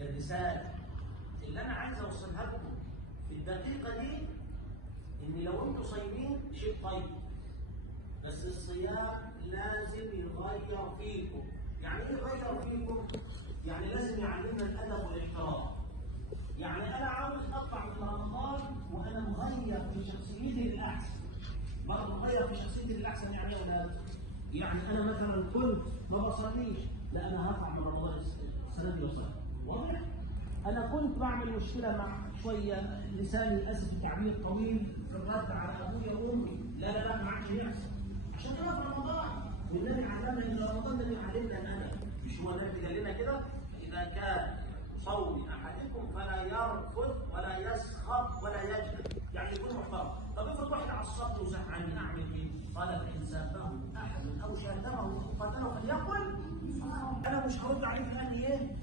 الرسالة اللي أنا عايز أوصلها لكم في الدقيقة دي، إن لو أنتم صايمين شيء طيب، بس الصيام لازم يغير فيكم. يعني إيه يغير فيكم؟ يعني لازم يعلمنا الأدب والاحترام. يعني أنا عاوز أطلع من رمضان وأنا مغير في شخصيتي للأحسن. مرة مغير في شخصيتي للأحسن يعني إيه يا ولاد؟ يعني أنا مثلا كنت ما بصليش، لا أنا هطلع من رمضان السنة دي وصلي. واضح؟ أنا كنت بعمل مشكلة مع شوية لساني للأسف التعبير طويل في الرد على أبويا وأمي، لا ما عادش يحصل. عشان كده في رمضان والنبي علمنا إن رمضان ده بيعلمنا الأدب، مش هو النبي قال لنا كده؟ إذا كان صوم أحدكم فلا يرفث ولا يسخط ولا يجهل، يعني يكون محترم. طب افرض واحد عصبني وزعلني أعمل إيه؟ قال فإن سابه أحد أو شاتمه أو قتله فليقل أنا مش هرد عليه لأني إيه؟